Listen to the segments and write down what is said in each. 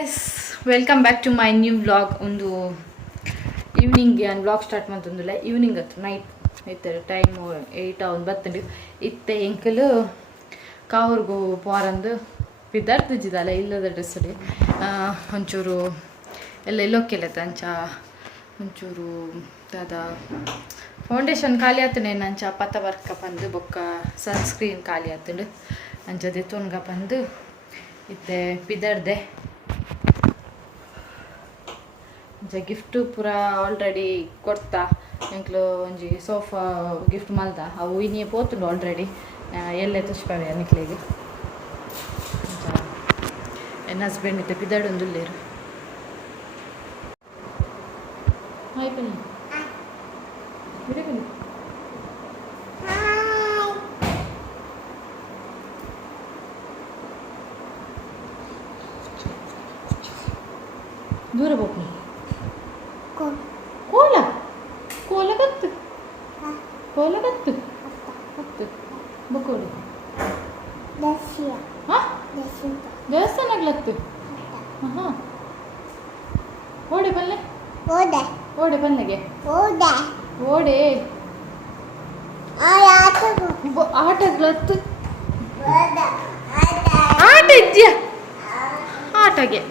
Guys welcome back to my new vlog. ಒಂದು evening ನಾನು vlog start ಮಾಡ್ತಂದಿಲ್ಲ. Evening ಹತ್ತು ನೈಟ್ ಇತ್ತು ಟೈಮ್ 8 ಒಂದು ಬತ್ತಂಡು ಇತ್ತೆ ಎಂಕಲು ಕಾವೂರ್ಗು ಪೋರಂದು ವಿದ್ಯಾರ್ಥಿಜಿದಲ್ಲ ಇಲ್ಲದ ಡ್ರೆಸ್ಸಲ್ಲಿ ಒಂಚೂರು ಎಲ್ಲ ಎಲ್ಲೋಕ್ಕೆಲ್ಲತ್ತ ಅಂಚ ಒಂಚೂರು ದಾದ ಫೌಂಡೇಶನ್ ಖಾಲಿ ಆತನೇನು ಅಂಚ ಪತ್ತ ಬರ್ಕ ಬಂದು ಬೊಕ್ಕ ಸನ್ಸ್ಕ್ರೀನ್ ಖಾಲಿ ಆತಂಡು ಅಂಚದೆ ತೊನ್ಗ ಬಂದು ಇತ್ತೆ ಪಿದರ್ದೆ ಗಿಫ್ಟ್ ಪೂರ ಆಲ್ರೆಡಿ ಕೊಡ್ತಾ ಎಂಕ್ಲು ಒಂಜಿ ಸೋಫಾ ಗಿಫ್ಟ್ ಮಲ್ದ ಅವು ಇನ್ನೇ ಪೋತುಂಡು ಆಲ್ರೆಡಿ ಎಲ್ಲೇ ತುಷ್ಪಾವೆ ನಿಕ್ಲಿಗೆ ಎನ್ನ ಹಸ್ಬೆಂಡ್ ಇತ್ತೆ ಪಿದಾಡೊಂದುಲ್ಲೇರು. ಹಾಯ್ ಬನ್ನಿ ಬಿಡಿ ಬನ್ನಿ. ದೂರ ಬೋಪ್ನಿ ಕೋಲ ಕೋಲ ಕತ್ತು ಕೋಲ ಕತ್ತು ಕತ್ತು ಬಕೋಡು ದೇವಸ್ಥಾನಗ್ಲತ್ತು ಹಾಂ ಓಡೆ ಬಲ್ಲೆ ಓಡೆ ಬಲ್ಲೆಗೆ ಓಡೆ ಆಟಗ್ಲತ್ತು ಆಟ ಇದ್ಯಾ ಆಟಗೆ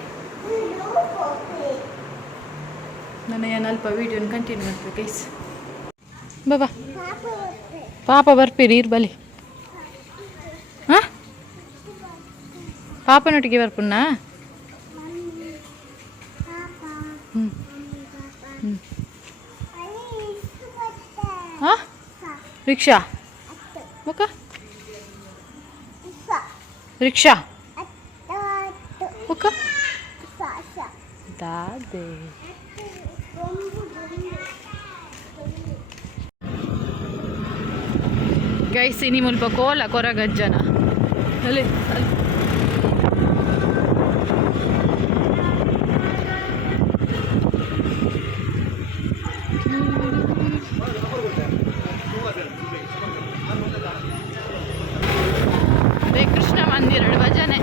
ನಾನು ಏನು ಅಲ್ಪ ವೀಡಿಯೋನ ಕಂಟಿನ್ಯೂ ಮಾಡ್ತೀವಿ ಗೈಸ್. ಬಾಬಾ ಪಾಪ ಬರ್ಪೀರಿ ಇರ್ಬಲಿ ಹಾಂ ಪಾಪನೊಟ್ಟಿಗೆ ಬರ್ಪುಣ್ಣ. ಹ್ಞೂ ಹ್ಞೂ ಹಾಂ ರಿಕ್ಷಾ ಮುಖ ರಿಕ್ಷಾ ಮುಖ ದಾದೆ ಗೈಸ್ ಇನಿ ಮುಲ್ಪ ಕೋಲ ಕೊರಗಜ್ಜನ ಅಲ್ಲಿ ಕೃಷ್ಣ ಮಂದಿರ ಭಜನೆ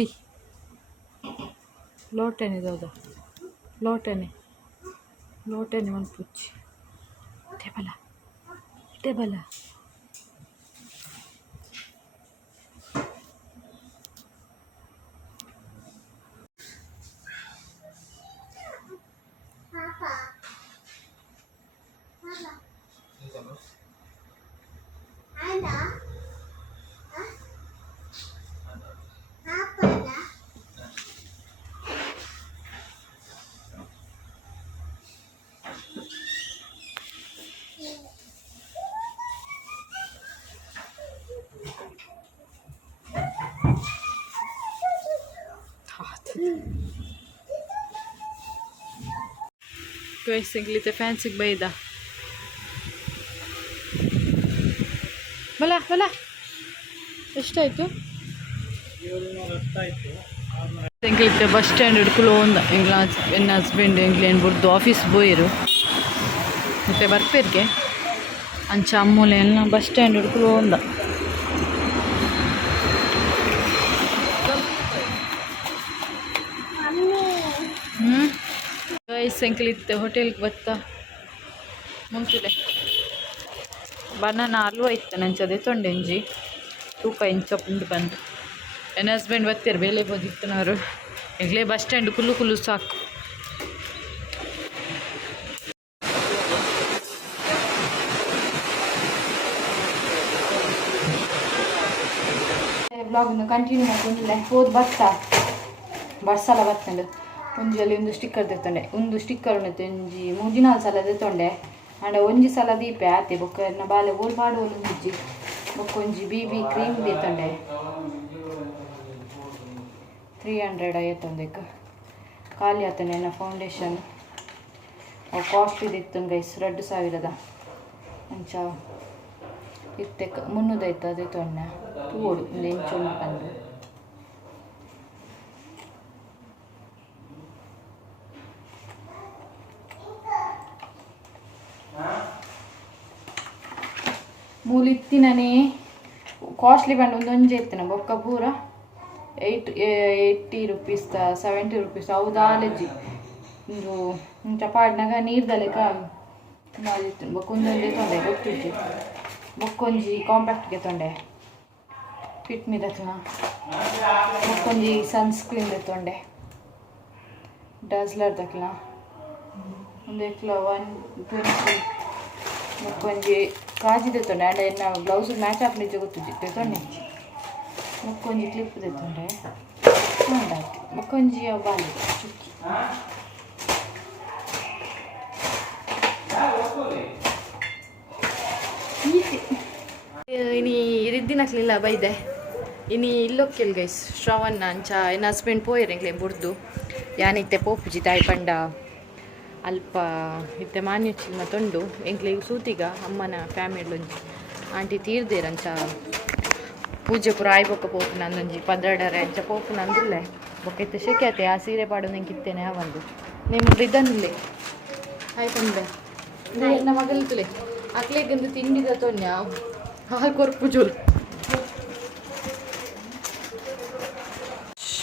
ಏಯ್ ಲೋಟೆನೆ ಹೌದಾ ಲೋಟೆನೆ ಒಂದು ಪುಚ್ಚಿ ಟೇಬಲ ಗೈಸ್ ಫ್ಯಾನ್ಸಿಗೆ ಬೈದ ಬಲ ಎಷ್ಟಾಯಿತು ಎಂಗ್ಲಿತ್ತೆ ಬಸ್ ಸ್ಟ್ಯಾಂಡ್ ಹಿಡ್ಕುಲು ಒಂದ ಎನ್ನ ಹಸ್ಬೆಂಡ್ ಎಂಗ್ಲೇನು ಬುಡ್ದು ಆಫೀಸ್ ಬೋಯಿರು ಮತ್ತು ಬರ್ಪೇರ್ಗೆ ಅಂಚ ಅಮ್ಮೂಲೆ ಎಲ್ಲ ಬಸ್ ಸ್ಟ್ಯಾಂಡ್ ಹಿಡ್ಕುಲು ಒಂದ ಗೈಸ್ ಎಂಕ್ಲಿತ್ತೆ ಹೋಟೆಲ್ಗೆ ಬತ್ತಾ ಮುಂಚುಲೆ ಬನಾನಾ ಹಲ್ವಾ ಇತ್ತು ನಂಚದೆ ತೊಂಡೆಂಜಿ ತೂಕ ಇಂಚ ಪುಂಡು ಬಂದು ನನ್ನ ಹಸ್ಬೆಂಡ್ ಬತ್ತೀರು ಬೇಲೆ ಬೋದಿತ್ತನವರು ಈಗಲೇ ಬಸ್ ಸ್ಟ್ಯಾಂಡ್ ಕುಲ್ಲು ಸಾಕು. ಬ್ಲಾಗ್ನ ಕಂಟಿನ್ಯೂ ಮಾಡ್ಕೊಂಡಿಲ್ಲ ಹೋದ್ ಬಸ್ಸಲ ಬರ್ತಂಡು ಒಂಜಲ್ಲಿ ಒಂದು ಸ್ಟಿಕ್ಕರ್ ತೆತ್ತೊಂಡೆ ಒಂದು ಸ್ಟಿಕ್ಕರ್ ಉಂಡತ್ತೆ ಒಂಜಿ 3-4 ಸಲ ತೆತ್ತೊಂಡೆ ಅಂಡ ಒಂಜಿ ಸಲ ದೀಪೆ ಆತೆ ಬೊಕ್ಕ ಎನ್ನ ಬಾಲೆ ಓಲ್ ಪಾಡೋಲು ಒಂಜಿ ಬೊಕ್ಕ ಒಂಜಿ BB ಕ್ರೀಮ್ ದೀತೊಂಡೆ 300 ಆಯ್ತಂದಕ್ಕೆ ಖಾಲಿ ಆತನೆ ನನ್ನ ಫೌಂಡೇಶನ್ ಕಾಸ್ಟ್ಲಿದು ಇತ್ತು ಗೈಸ್ 2,000 ಅಂಚ ಇತ್ತೆ 300 ಆಯ್ತು ಅದೇ ತೊಂಡೆ ತೂಡು ಒಂದು ಎಂಚೊಂದು ಬಂದು ಮೂಲಿತ್ತಿನೇ ಕಾಸ್ಟ್ಲಿ ಬಂದು ಒಂದೊಂಜೆ ಇತ್ತನ ಬೊಕ್ಕ ಪೂರ 80 ರೂಪೀಸ್ 70 ರೂಪೀಸ್ ಹೌದಾಲಜ್ಜಿ ಇದು ಚಪಾಡ್ನಾಗ ನೀರ್ದಲೆಕ ಮಾಡಿತ್ತು ಬೊಕ್ಕೊಂದೊಂದೇ ತೊಂಡೆ ಗೊತ್ತಿಜ್ಜಿ ಬೊಕ್ಕೊಂಜಿ ಕಾಂಪ್ಯಾಕ್ಟ್ಗೆ ತೊಂಡೆ ಫಿಟ್ ಮಿದತ್ನ ಬೊಕ್ಕೊಂಜಿ ಸನ್ಸ್ಕ್ರೀನ್ ತೊಂಡೆ ಡಸ್ಲರ್ ತಕ್ಲ ಒಂದು ಎಕ್ಲ 120 ಬೊಕ್ಕೊಂಜಿ ಕಾಜಿದೆ ತೊಂಡೆ ಅಂಡ ಎನ್ನ ಬ್ಲೌಸ್ ಮ್ಯಾಚ್ ಆಪ್ನಿಜ್ಜೆ ಗೊತ್ತಿಜ್ಜಿ ತೊಂಡೆ ಮುಕ್ಕೊಂಜಿ ಕ್ಲಿಪ್ ತೆತ್ತೊಂಡೆ ಉಂಡಾಯ್ತು ಮುಕ್ಕೊಂಜಿ ಬಾಲಿ ಚುಕ್ಕಿ ಇನಿ ಇರಿದ್ದಿನಕ್ಲಿಲ್ಲ ಬೈದೆ ಇನಿ ಇಲ್ಲೊಕ್ಕೆಲ್ ಗೈಸ್ ಶ್ರವಣ ಅಂಚ ಎನ್ನ ಹಸ್ಬೆಂಡ್ ಪೋಯರೆಂಗ್ಲೆ ಬುಡ್ದು ಯಾನಿತ್ತೆ ಪೋಪುಜಿ ತಾಯಿ ಪಂಡ ಅಲ್ಪ ಇತ್ತೆ ಮಾನ್ಯುಚ್ಚಿನ ತೊಂಡು ಎಂಕ್ಲೆ ಸೂತಿಗ ಅಮ್ಮನ ಫ್ಯಾಮಿಲಿ ಆಂಟಿ ತೀರ್ದೇರಂಚ ಪೂಜೆ ಪುರ ಆಯ್ಬೊಕ್ಕ ಪೋಪು ನಂದೊಂಜಿ 12 ಅಂಚ ಪೋಪು ನಂದುಲ್ಲೆ ಬೊಕ್ಕ ಇತ್ತೆ ಶೆಕ್ಯಾತೆ ಆ ಸೀರೆ ಪಾಡು ನಂಗೆ ಕಿತ್ತೇನೆ ಅವಂದು ನಿಮ್ಮ ಇದನ್ನುಲ್ಲೆ ಆಯ್ತಂದೆ ನನ್ನ ಮಗಲ್ತುಲೆ ಅಕ್ಲೆಗೊಂದು ತಿಂಡಿದ ತೊನ್ಯ ಹಾಲು ಕೊರ್ಪು ಜೋಲು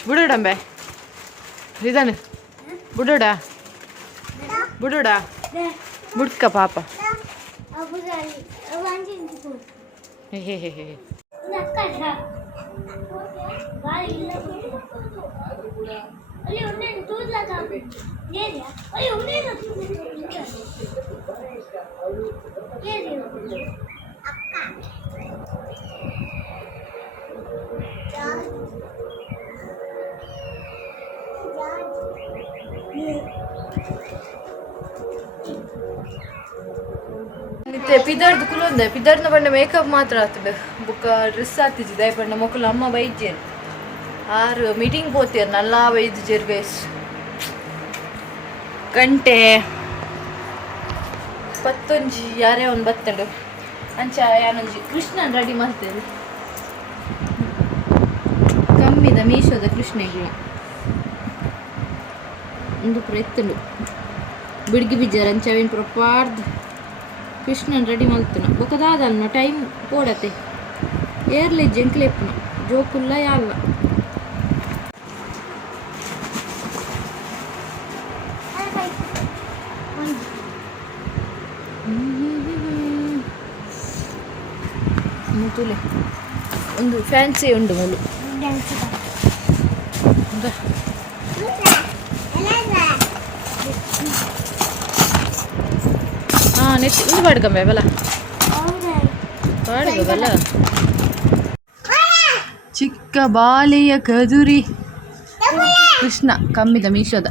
ಬುಡೋಡಂಬೆ ರಿದನ್ ಬುಡೋಡ ಬುಡೋಡ ಬುಡ್ಕ ಪಾಪ ಹೇ ಹೇ ಹೇ ಪಿದರ್ದು ಕುಲೊಂದೆ ಪಿದರ್ನ ಪಂಡ ಮೇಕಪ್ ಮಾತ್ರ ಆತುಂಡು ಬೊಕ್ಕ ಡ್ರೆಸ್ ಆತಿಜ್ಜಿದೆ ಪಂಡ ಮೊಕ್ಕಲು ಅಮ್ಮ ಬೈಜ್ಜೇರು ಆರು ಮೀಟಿಂಗ್ ಪೋತಿಯರು ನಲ್ಲ ಬೈಜ್ಜೇರು ಗೈಸ್ ಗಂಟೆ 11 ಯಾರೇ ಒಂದು ಬತ್ತಂಡು ಅಂಚ ಯಾನೊಂಜಿ ಕೃಷ್ಣನ್ ರೆಡಿ ಮಾಡ್ತೇವೆ ಕಮ್ಮಿದ ಮೀಶೋದ ಕೃಷ್ಣಗೆ ಒಂದು ಪುರ ಎತ್ತುಂಡು ಬಿಡ್ಗಿ ಬಿಜ್ಜಾರ ಅಂಚವೇನು ಪುರ ಪಾಡ್ದು ಕೃಷ್ಣನ್ ರೆಡಿ ಮಾಡ್ತಾನ ಬೊಕ್ಕದಾದಲ್ನ ಟೈಮ್ ಪೋಡತ್ತೆ ಏರ್ಲೆ ಜಂಕ್ಲೆಪ್ಪನ ಜೋಕುಲ್ಲ ಯಾಲ್ಲ ಮುತುಲೆ ಒಂದು ಫ್ಯಾನ್ಸಿ ಉಂಡು ಮುಲು ನೆತ್ತಿ ಇದು ಬಾಡ್ಕಂಬೆ ಬಲ ಬಾಡ್ಗ ಬಲ ಚಿಕ್ಕ ಬಾಲೆಯ ಕದುರಿ ಕೃಷ್ಣ ಕಮ್ಮಿದ ಮೀಶೋದ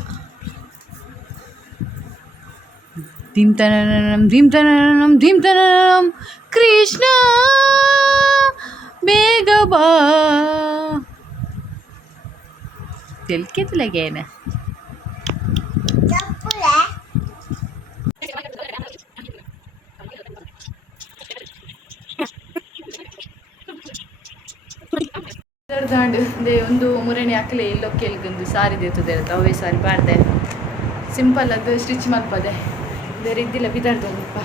ಧಿಂತನನಂ ಧಿಂತನನಂ ಧಿಂತನನಂ ಕೃಷ್ಣ ಬೇಗ ಬಾ ತೆಲ್ಕೆತ್ಲಗೇನ ಒಂದು ಮುರಣಿ ಹಾಕಲೆ ಇಲ್ಲೊಕ್ಕೆ ಎಲ್ಗೊಂದು ಸಾರಿ ದೇತದೆ ಅವೇ ಸಾರಿ ಬಾರ್ದೆ ಸಿಂಪಲ್ ಅದು ಸ್ಟಿಚ್ ಮಲ್ಪದೆ ಬೇರೆ ಇದ್ದಿಲ್ಲ ಬಿದಾಡ್ದಲ್ಪ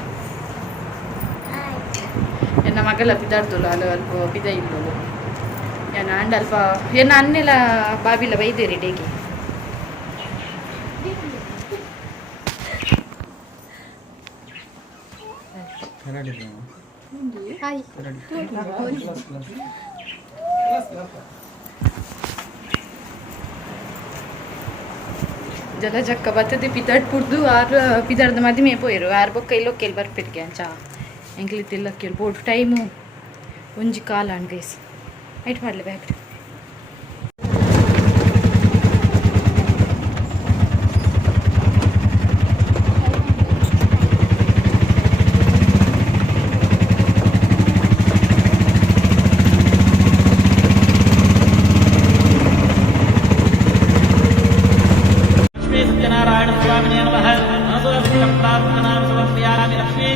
ಎನ್ನ ಮಗಲ ಬಿದಾಡ್ದಲ್ಲ ಅಲ್ಲ ಅಲ್ಪ ಬಿದ ಇಲ್ಲೋಳು ಏನ ಅಂಡ್ ಅಲ್ಪ ಏನ ಅನ್ನೆಲ್ಲ ಬಾಬಿಲ್ಲ ಬೈದೇರಿ ಡೇಗೆ ಜಲ ಜಕ್ಕ ಬರ್ತದೆ ಪಿದಾಡ್ ಪುಡ್ದು ಆರು ಪಿದಾಡ್ದ ಮದಿಮೆ ಪೋಯಿರು ಆರು ಬೊಕ್ಕ ಇಲ್ಲೊಕ್ಕೇಳಿ ಬರ್ಪಿರ್ಗೆ ಅಂಚ ಎಂಕ್ಲಿತ್ತು ಇಲ್ಲೊಕ್ಕೇಳಿ ಬೋಡು ಟೈಮು ಒಂಜಿ ಕಾಲ ಗೈಸ್ ಐಟ್ ಮಾಡಲಿ ಬ್ಯಾಗ್ स्वामिने नमः मनसोऽस्मिन् प्रार्थनां समर्पयामि लक्ष्मी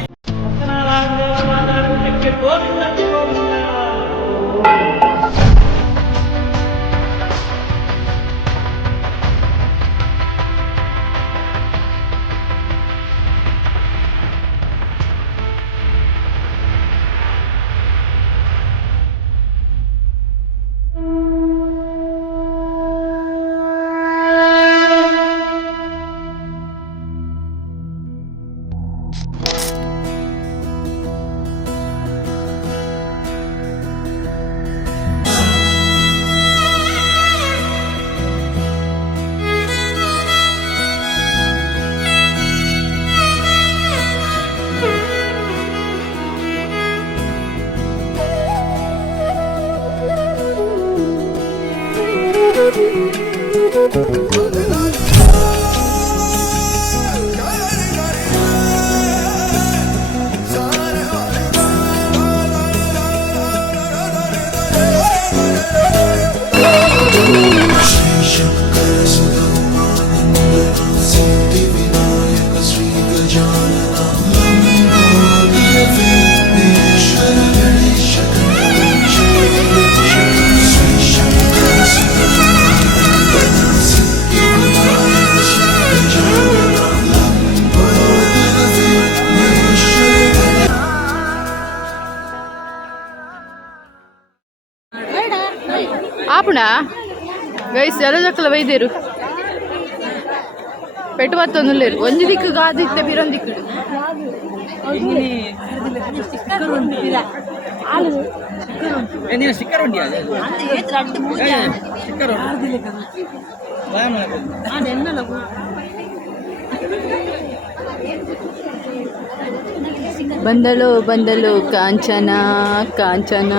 ಆಪುಣ ಗೈಸ್ ಎಲ್ಲ ಜಕ್ಕಲ ವೈದ್ಯರು ಪೆಟ್ಟು ಬತ್ತೊಂದುಲ್ಲೇರು ಒಂಜಿ ದಿಕ್ಕು ಗಾದಿತ್ತೆ ಬಿರೊಂದು ದಿಕ್ಕು ಸ್ಟಿಕ್ಕರ್ ಉಂಟು ಬಂದಳು ಬಂದಳು ಕಾಂಚನ ಕಾಂಚನ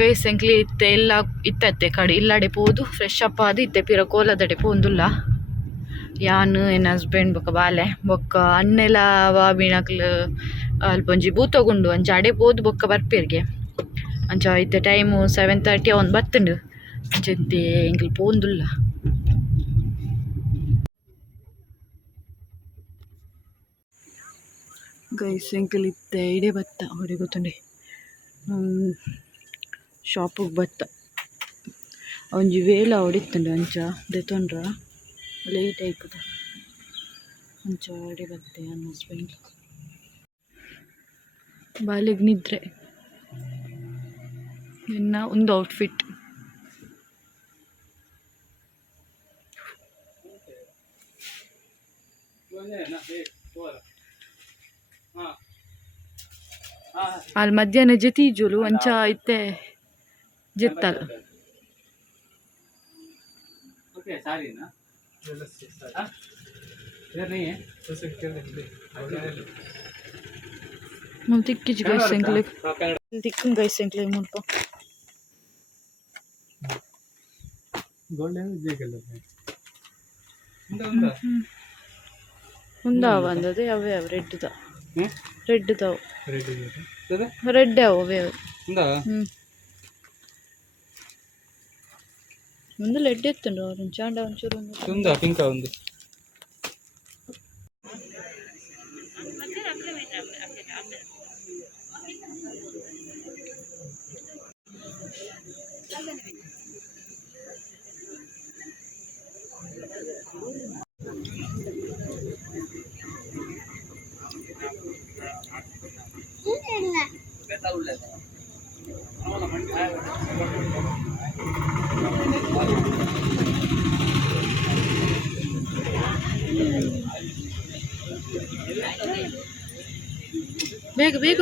ಗೈಸ್ ಎಂಕ್ಲಿ ಇತ್ತೆ ಎಲ್ಲ ಇತ್ತತ್ತೆ ಕಡೆ ಇಲ್ಲಡೆ ಪೋದು ಫ್ರೆಶ್ ಅಪ್ ಆದು ಇತ್ತೆ ಪಿರ ಕೋಲದಡೆ ಪೋಂದುಲ್ಲ ಯಾನು ಎನ್ನ ಹಸ್ಬೆಂಡ್ ಬೊಕ್ಕ ಬಾಲೆ ಬೊಕ್ಕ ಅನ್ನೆಲ ಬಾಬಿನಕ್ಲು ಅಲ್ಪೊಂಜಿ ಬೂತೊಗುಂಡು ಅಂಚ ಅಡೆ ಪೋದು ಬೊಕ್ಕ ಬರ್ಪೇರ್ಗೆ ಅಂಚ ಇತ್ತೆ ಟೈಮು 7:30 ಅವನ್ ಬತ್ತುಂಡು ಅಂಚಂತೆ ಎಂಕ್ಲು ಪೋಂದುಲ್ಲ ಗೈಸ್ ಎಂಕ್ಲು ಇತ್ತೆ ಇಡೆ ಬತ್ತ ಹೊಡೆ ಗೊತ್ತುಂಡೆ ಶಾಪಿಗೆ ಬತ್ತ ಒಂಜಿ ವೇಲ ಹೊಡಿತಂಡೆ ಅಂಚ ದೆತೊಂಡ್ರ ಲೇಟ್ ಆಯ್ತದ ಅಂಚ ಅಡೆ ಬತ್ತೆ ನನ್ನ ಹಸ್ಬೆಂಡ್ ಬಾಲಿಗೆ ನಿದ್ರೆ ಇನ್ನ ಒಂದು ಔಟ್ಫಿಟ್ ಅಲ್ಲಿ ಮಧ್ಯಾಹ್ನ ಜತಿ ಜೋಲು ಅಂಚ ಇತ್ತೆ ಜಿತ್ತಲ್ ತಿಕ್ಕಿಜ್ ಗೈಸೆಂಕ್ಲೆ ತಿಕ್ಕನ್ ಗೈಸೆಂಕ್ಲೆ ಮುಲ್ಪ ఉందావు అందది అవే అవి రెడ్ తావు రెడ్ అవే ముందు లెడ్ ఎత్తుండు ఆరెంజ్ అండ్ ಒಂಚೂರು ఉందా పింక్ ఉంది ಬೇಗ ಬೇಗ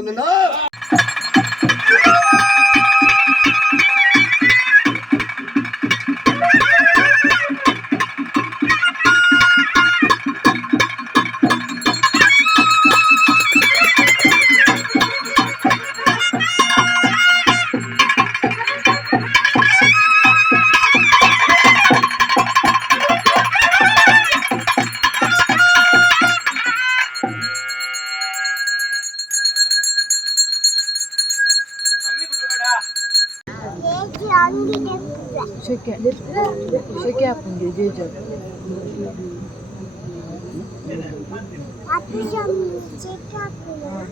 ಬಂದನ ಶೆಕೆ ಹಾಕೊಂಡಿ ಜೇಜು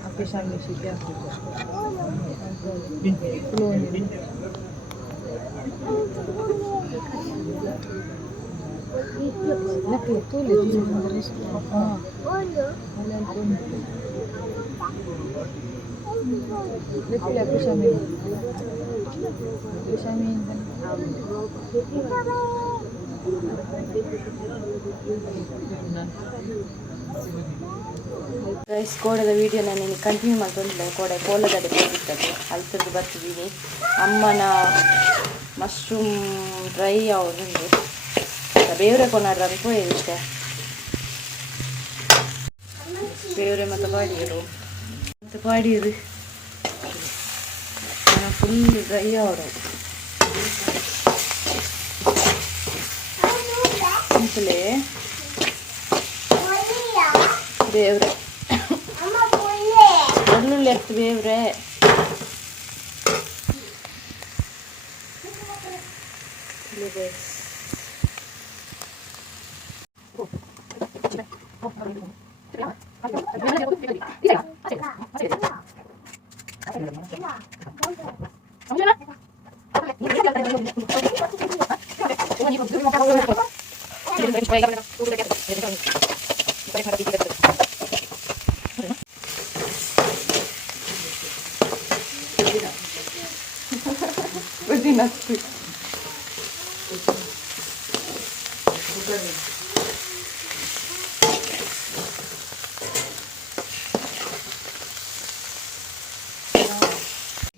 ಅಪ್ಪೆ ಶಾಮಿ ಶೆಕೆ ಹಾಕಿದ್ದು ನಕ್ಲೆ ತೋಲೆ نكلة بشاميل بشاميل ಗೈಸ್ ಕೋಡದ ವೀಡಿಯೋ ನಾನು ಕಂಟಿನ್ಯೂ ಮಾಡ್ಕೊಂಡಿಲ್ಲ ಕೋಲದಲ್ಲಿ ಹೋಗಿರ್ತದೆ ಅಲ್ತದ್ದು ಬರ್ತಿದ್ದೀನಿ ಅಮ್ಮನ ಮಶ್ರೂಮ್ ಡ್ರೈ ಅವನುಂಡು ಬೇವ್ರೆ ಕೊನಾಡ್ದು ಅನ್ಕೋಯಿದೆ ಇಷ್ಟೇ ಬೇವ್ರೆ ಮತ್ತು ಬಾಡಿಯರು ಮತ್ತು ಬಾಡಿಯರು ನಾನು ಫುಲ್ ಡ್ರೈ ಅವರು ಸಿಂಪಲೇ ಬೇವ್ರೆ ಬೆಳ್ಳುಳ್ಳಿ ಎಷ್ಟು ಬೇವ್ರೆ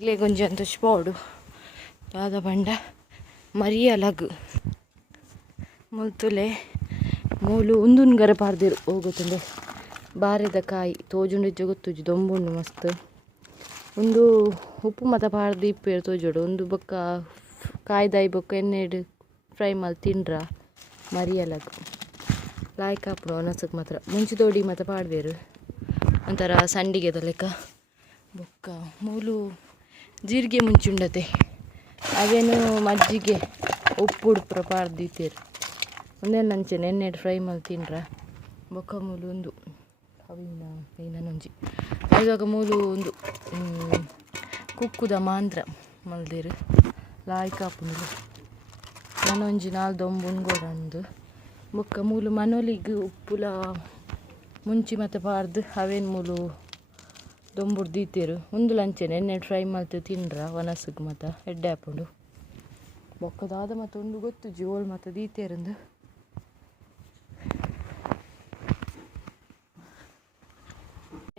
ಇಲ್ಲೇ ಗೊಂಜಿ ಅಂತ ಸ್ಪೋಡು ದಾದ ಬಂಡ ಮರಿಯಲಗು ಮುಲ್ತುಲೆ ಮೂಲು ಉಂದುನ್ಗರ ಪಾರ್ದಿರು ಹೋಗುತ್ತಂದೆ ಬಾರೆದ ಕಾಯಿ ತೋಜುಂಡಿಜ್ಜ ಗೊತ್ತುಜಿ ದೊಂಬುಂಡು ಮಸ್ತ್ ಒಂದು ಉಪ್ಪು ಮತ ಪಾರ್ದು ಇಪ್ಪೇರು ತೋಜೋಡು ಒಂದು ಬೊಕ್ಕ ಕಾಯ್ದಾಯಿ ಬೊಕ್ಕ ಎಣ್ಣೆಡು ಫ್ರೈ ಮಾಡಿ ತಿಂಡ್ರ ಮರಿಯಲಗು ಲಾಯ್ಕ್ ಹಾಪುಡು ಅನಸಕ್ಕೆ ಮಾತ್ರ ಮುಂಚೆ ತೋಡಿ ಮತ್ತು ಪಾಡ್ಬೇರು ಒಂಥರ ಸಂಡಿಗೆದ ಲೆಕ್ಕ ಬೊಕ್ಕ ಮೂಲು ಜೀರಿಗೆ ಮುಂಚುಂಡತೆ ಅವೇನು ಮಜ್ಜಿಗೆ ಉಪ್ಪು ಉಡುಪುರ ಪಾರ್ದಿತ್ತೇರು ಒಂದೇ ನಂಚೆನೆ ಎಣ್ಣೆಡು ಫ್ರೈ ಮಾಡಿ ತಿಂಡ್ರ ಬೊಕ್ಕ ಮೂಲು ಒಂದು ಅವಿನ ಏನೊಂಜಿ ಇವಾಗ ಮೂಲು ಒಂದು ಕುಕ್ಕುದ ಮಾಂತ್ರ ಮಲ್ದೇರು ಲಾಯ್ಕ್ ಹಾಪುಂಡು ನಾನೊಂಜಿ ನಾಲ್ದೊಂಬುನ್ಗೋಡಂದು ಬೊಕ್ಕ ಮೂಲು ಮನೋಲಿಗೆ ಉಪ್ಪುಲ ಮುಂಚಿ ಮತ್ತು ಪಾರ್ದು ಅವೇನು ಮೂಲು ದೊಂಬುಡು ದೀತೇರು ಒಂದು ಲಂಚೆನೆ ಎಣ್ಣೆಡು ಫ್ರೈ ಮಾಡ್ತು ತಿಂಡ್ರ ಒನಸಗೆ ಮತ್ತು ಎಡ್ಡೆ ಹಾಪುಂಡು ಬೊಕ್ಕದಾದ ಮತ್ತು ಒಂದು ಗೊತ್ತು ಜೋಳು ಮತ್ತು ದೀತೇರಂದು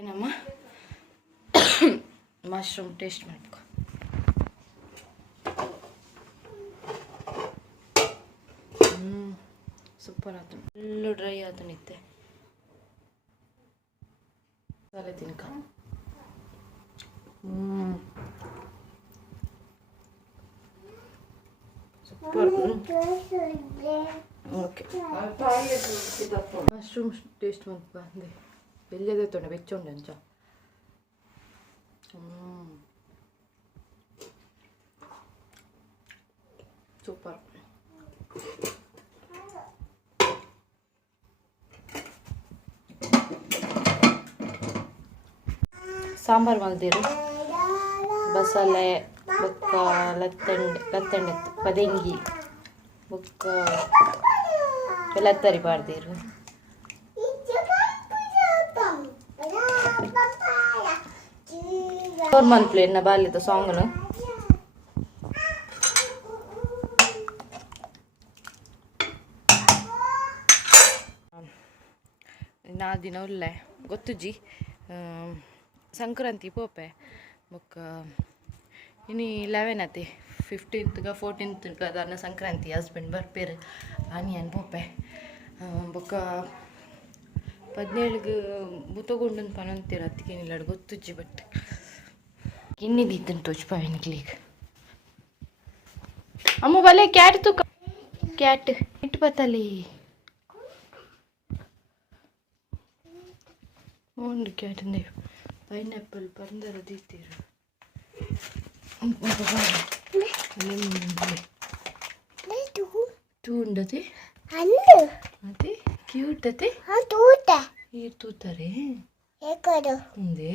ಏನಮ್ಮ ಮಶ್ರೂಮ್ ಟೇಸ್ಟ್ ಮಾಡ್ಕೊ ಸೂಪರ್ ಆಯ್ತು ಫುಲ್ಲು ಡ್ರೈ ಆಯ್ತು ನಿತ್ತೆ ತಲೆ ತಿನ್ಕ ಸೂಪರ್ ಓಕೆ ಮಶ್ರೂಮ್ ಟೇಸ್ಟ್ ಮಾಡ್ಕೊ ಬಂದೆ ಬೆಲ್ಲದೆ ತೊಂಡೆ ಬೆಚ್ಚೊಂಡೆ ಅಂಚ ಸೂಪರ್ ಸಾಂಬಾರು ಮಲ್ದಿರು ಬಸಳೆ ಬೊಕ್ಕ ಲತ್ತಂಡೆ ಪದಂಗಿ ಬೊಕ್ಕ ಬೆಲ್ಲತ್ತರಿ ಪಾಡ್ದಿರು ಮನ್ಪ್ಲೆ ಎನ್ನ ಬಾಲ್ಯದ ಸಾಂಗ್ನು ದಿನ ಉಲ್ಲೆ ಗೊತ್ತುಜಿ ಸಂಕ್ರಾಂತಿ ಪೋಪೆ ಬೊಕ್ಕ ಇನ್ನು 11 ಅತಿ 15th 14th ಅದನ್ನ ಸಂಕ್ರಾಂತಿ ಹಸ್ಬೆಂಡ್ ಬರ್ಪೇರು ಆನಿಯನ್ ಪೋಪೆ ಬೊಕ್ಕ 17ಗೆ ಬುತ್ತಗೊಂಡು ಪನಂತೀರ ಅತ್ತಿಗೇನಿಲ್ಲ ಗೊತ್ತುಜ್ಜಿ ಬಟ್ ಇನ್ನಿದ್ದಿತ್ತಂತ ತೋಚ್ಪಾವೆನಿಕ್ಲಿಗೆ ಅಮ್ಮ ಬಲೆ ಕ್ಯಾಟ್ ತೂಕ ಕ್ಯಾಟ್ ಇಟ್ಟು ಬತ್ತಲ್ಲಿ ಉಂಡು ಕ್ಯಾಟಂದೇ ಪೈನಾಪಲ್ ಪಂದರ ದೀತಿರು ತೂಂಡತೆ ಅದೇ ಕ್ಯೂಟ್ ಅತೆ ಈ ತೂತಾರೆ ಹಿಂದೆ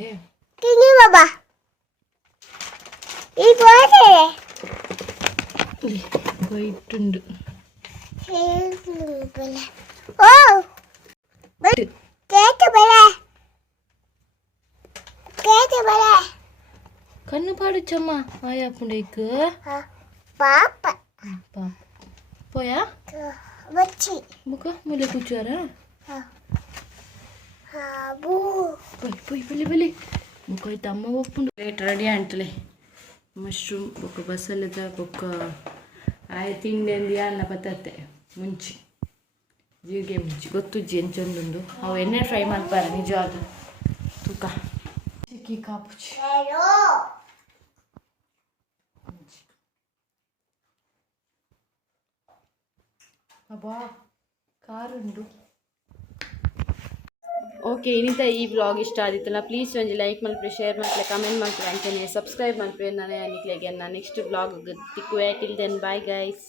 ವೈಟುಂಡು ಕಣ್ಣು ಪಾಡು ಚಮ್ಮ ಆಯಾ ಪುಂಡೈಕ್ ಪಾಪ పోయా వచ్చి ముఖ ముlle కూర్చోరా పోయి వెళ్ళి ముఖ అయితే అమ్మ ఒప్పుండు ప్లేట్ రెడీ అంటలే ಮಶ್ರೂಮ್ ಬೊಕ್ಕ ಬಸಳೆದ ಬೊಕ್ಕ ಆಯ ತಿಂಡಿ ಅಂದಿ ಅನ್ನ ಪತ್ತತ್ತೆ ಮುಂಚಿ ಜೀರಿಗೆ ಮುಂಚಿ ಗೊತ್ತುಜ್ಜಿ ಎಂಚೊಂದುಂಡು ಅವು ಎಣ್ಣೆ ಫ್ರೈ ಮಾಡ್ಪಾರ ನಿಜವಾದ ತೂಕ ಚಿಕ್ಕಿ ಕಾಪುಚಿ ಅಬ್ಬಾ ಕಾರುಂಡು ಓಕೆ ಇನ್ನಿತ ಈ ವ್ಲಾಗ್ ಇಷ್ಟ ಆದಿತ್ತಲ್ಲ ಪ್ಲೀಸ್ ಒಂಜಿ ಲೈಕ್ ಮಲ್ಪೆ ಶೇರ್ ಮಲ್ಪೆ ಕಮೆಂಟ್ ಮಲ್ಪೆ ಅಂಚನೆ ಸಬ್ಸ್ಕ್ರೈಬ್ ಮಲ್ಪೆ ನಾನು ನೆಕ್ಸ್ಟ್ ವ್ಲಾಗ್ ತಿಕ್ಕುವೆ ಟಿಲ್ ದೆನ್ ಬಾಯ್ ಗೈಸ್.